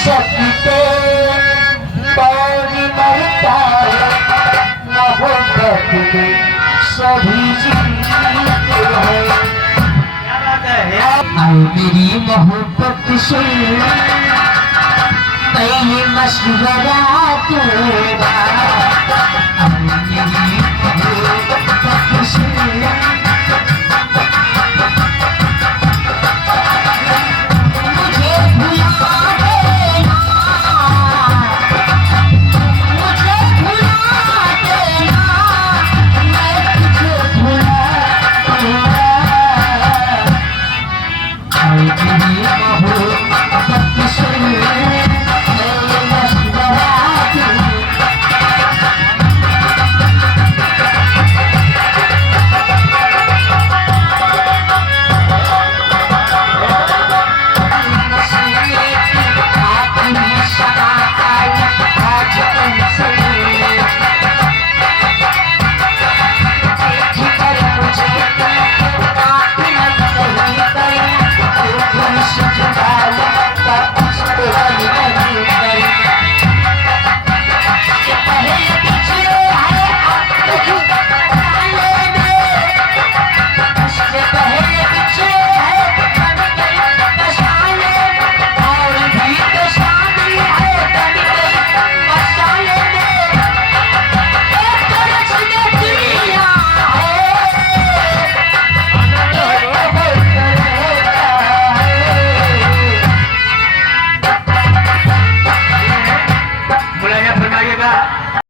सकते कौन मरता है मोहब्बत में सभी जीते हैं। आओ मेरी मोहब्बत से पहले मशवरा दूंगा। आओ मेरी मोहब्बत से